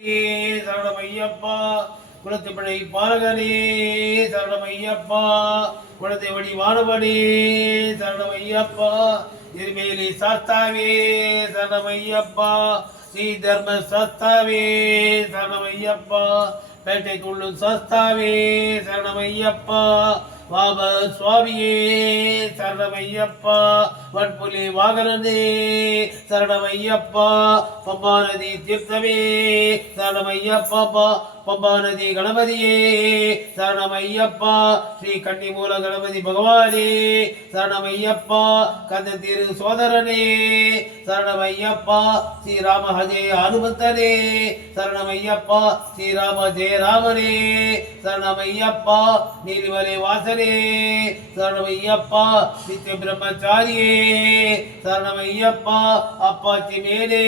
சரணமையப்பா. குலத்துப்படை பாலகனே சரணமையப்பா. குலத்தை வடி வானவனே சரணமையப்பா. இருமேலி சாஸ்தாவே சரணமையப்பா. ஸ்ரீ தர்ம சாஸ்தாவே சரணமையப்பா. பேட்டை கொள்ளும் சாஸ்தாவே சரணமையப்பா. வாப சுவாமியே சரணமையப்பா. வன்புலி வாகனனே சரணமையப்பா. பம்பா நதி தீர்த்தமே சரணமையப்பா. பம்பா நதி கணபதியே சரணமையப்பா. ஸ்ரீ கன்னிமூல கணபதி பகவானே சரணமையப்பா. கந்த திரு சோதரனே சரணமையப்பா. ஸ்ரீராம ஹஜய அனுமந்தனே சரணமையப்பா. ஸ்ரீராம ஜெயராமனே சரணமையப்பா. நீலிமலை வாசனே சரணமையப்பா. நித்திய பிரம்மச்சாரியே சரணமையப்பா. அப்பாச்சி மேலே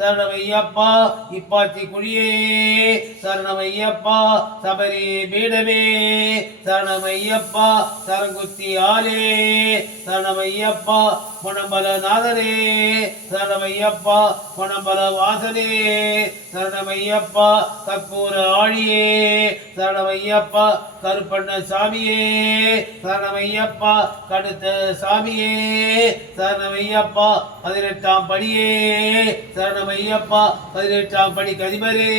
சரணமையப்பா. இப்பாச்சி குழியே சரணமையப்பா. சபரி பீடமே சரணமையப்பா. சரங்குத்தி ஆலே சரணமையப்பா. பொன்னம்பலநாதனே சரணமையப்பா. பொன்னம்பல வாசனே சரணமையப்பா. கற்பூர ஆழியே சரணமையப்பா. கருப்பண்ண சாமியே சரணமையப்பா. கடுத்த சாமியே சரணமையப்பா. 18ஆம் படியே சரணமையப்பா. 18ஆம் படி கதிபரே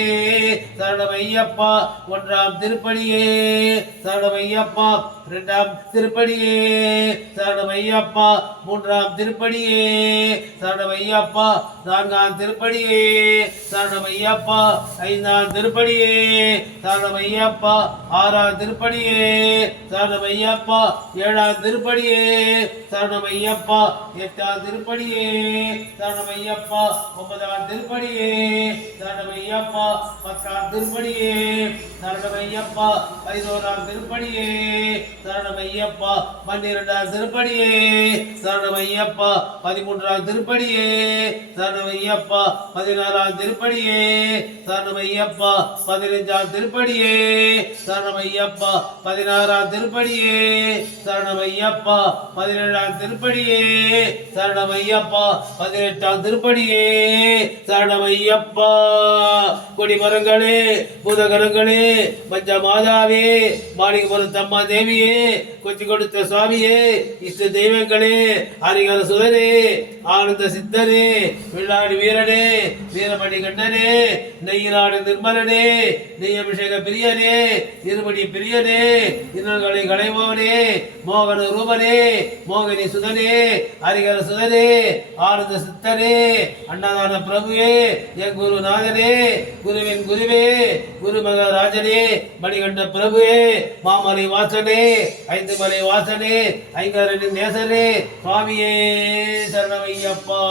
சரணமையப்பா. 1ஆம் திருப்படியே சரணமையப்பா. 2ஆம் திருப்படியே சரணமையப்பா. 3ஆம் திருப்படியே சரணமையப்பா. 4ஆம் திருப்படியே சரணமையப்பா. 5ஆம் திருப்படியே சரணமையப்பா. 6ஆம் திருப்படியே சரணமையப்பா. 7ஆம் திருப்படியே சரணமையப்பா. 8ஆம் திருப்படியே சரணமையப்பா. 9ஆம் திருப்படியே சரணமையப்பா. 10ஆம் திருப்படியே சரணமையப்பா. 11ஆம் திருப்படியே சரணமையப்பா. 12ஆம் திருப்படியே சரணமையப்பா. 13ஆம் திருப்படியே சரணமையப்பா. 14ஆம் திருப்படியே சரணமையப்பா. 15ஆம் திருப்படியே சரணமையப்பா. 16ஆம் திருப்படியே சரணமையப்பா. 17ஆம் திருப்படியே சரணமையப்பா. 18ஆம் திருப்படியே சரணமையப்பா. கொடிமரங்களே பூதகரங்களே மஞ்ச மாதாவே மாளிகபுரம் தம்மா தேவியே கொச்சி கொடுத்த சுவாமியே இஷ்ட தெய்வங்களே ஹரிகர சுதனே ஆனந்த சித்தனே வில்லாடி வீரனே வீரமணி கண்ணனே நெய்யிலாடு நிர்மலனே நெய் அபிஷேக பிரியனே இருமணி பிரியனே இன்னல்களை களைபவனே மோகன ரூபனே மோகினி சுதனே ஹரிகர சுதனே ஆனந்த சித்தனே அன்னதான பிரபுவே என் குருநாதனே குருவின் குருவே குருமகராஜனே மணிகண்ட பிரபுவே மாமலை வாசனே 5 மலை வாசனே ஐங்கரனின் நேசனே சுவாமியே சரணமையப்பா.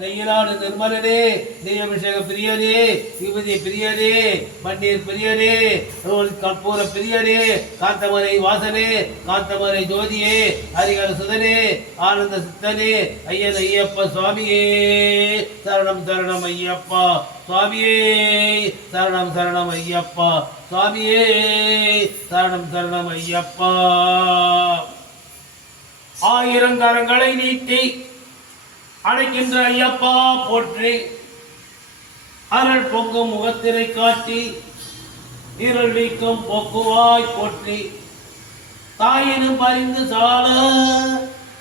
நெய்யிலாடு நிர்மலனே நெய் அபிஷேக பிரியனே விபூதி பிரியனே பன்னீர் பிரியனே கற்பூர பிரியனே காந்தமலை வாசனே காந்தமலை ஜோதியே ஹரிகர சுதனே ஆனந்த சித்தனே ஐயன் ஐயப்ப சுவாமியே சரணம் சரணம் ஐயப்பா. சுவாமியே சரணம் சரணம் ஐயப்பா. சுவாமியே சரணம் சரணம் ஐயப்பா. ஆயிரம் கரங்களை நீட்டி அணைக்கின்ற ஐயப்பா போற்றி. அருள் பொங்கும் முகத்திரை காட்டி இருள் நீக்கும் போக்குவாய் போற்றி. தாயினும் பறிந்து சால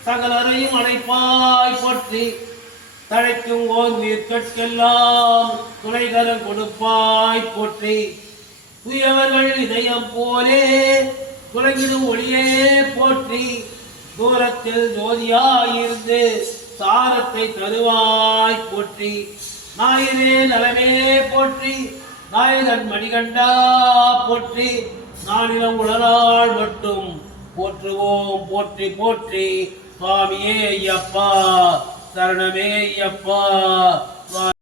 சகலரையும் அணைப்பாய் போற்றி. தழைக்கும் ஓர் நீர்க்கெல்லாம் துணைகரம் கொடுப்பாய் போற்றி. துயவர்கள் இதயம் போலே துலங்கிடும் ஒளியே போற்றி. தூரத்தில் ஜோதியாயிருந்து சாரத்தை தருவாய் போற்றி. நாயிரே நலமே போற்றி. நாயகன் மணிகண்டா போற்றி. நானிலம் உடலால் மட்டும் போற்றுவோம் போற்றி போற்றி. சுவாமியே ஐயப்பா சரணமே ஐயப்பா.